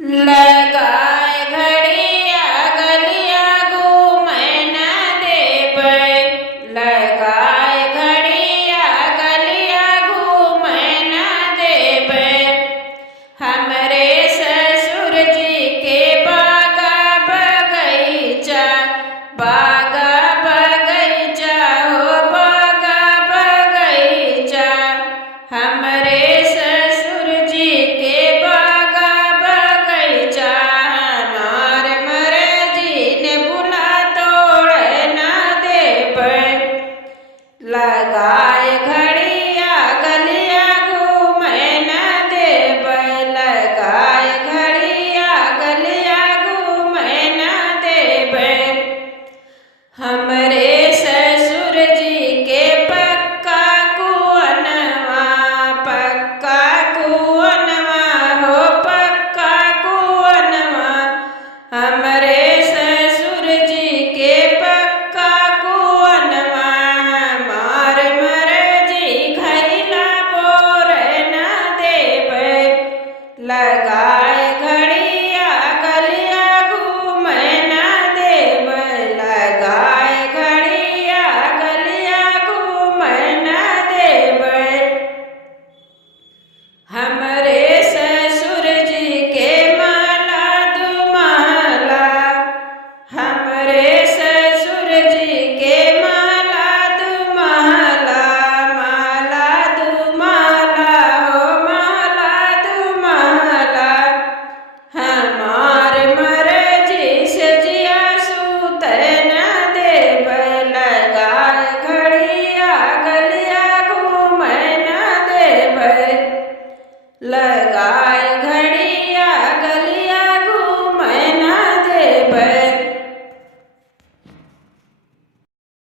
लगाए घड़िया गलिया घूमै न देबै। लगाए घड़िया गलिया घूमै न देबै। हमरे ससुर जी के बागा बगैचा, बागा बगैचा हो बागा बगैचा। हमरे ससुर जी के बागा बगैचा। हमार मर्जी ने बुला तोड़ न देबै। लगाए घड़िया गलिया घूमै न देबै। लगाए घड़िया गलिया घूमै न देबै। हमरे ससुर जी के पक्का कुअनवा, पक्का कुअनवा हो पक्का कुअनवा। हमरे ससुर जी के पक्का कुअनवा। हमार मर्जी घैला बोर न देबै। लगा